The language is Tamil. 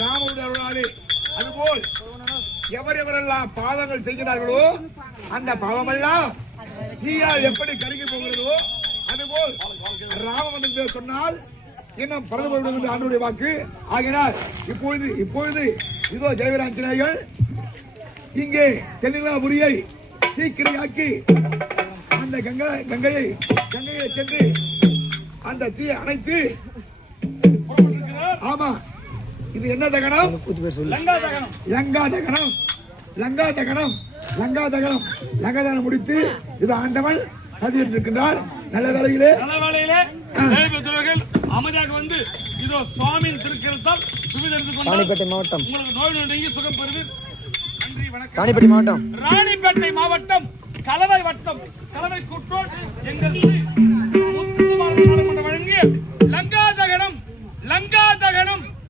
ராமனுடைய அதுபோல் எவரெல்லாம் பாவங்கள் செய்கிறார்களோ அந்த பாவமெல்லாம் தீயால் எப்படி கருகி போகிறதோ அதுபோல் ராமன் என்று சொன்னால் இன்னும் பரதப்படும் என்று ஆண்டுடைய வாக்கு ஆகினால் இப்பொழுது இதோ ஜெயவீராஞ்சனேயர்கள் இங்கே தெலுங்காபுரியை தீக்கிரையாக்கி அந்த கங்கையை சென்று அந்த தீயை அணைத்து ஆமா இது என்ன தகனம்? லங்காதகனம் முடித்து இது ஆண்டவன் பதிவிட்டு இருக்கின்றார். நல்ல வேளையிலே அமைதியாக வந்து இதோ சுவாமியின் திருக்கரத்தால் ராணிப்பேட்டை மாவட்டம் உங்களுக்கு நோய் நொடிக்கு சுகம் பெறுவீர். நன்றி வணக்கம். ராணிப்பேட்டை மாவட்டம் ராணிப்பேட்டை மாவட்டம் கலவை வட்டம் கலவை கூட்டோடு எங்கள் முத்துக்குமார் நாடகம் வழங்கிய லங்காதகனம்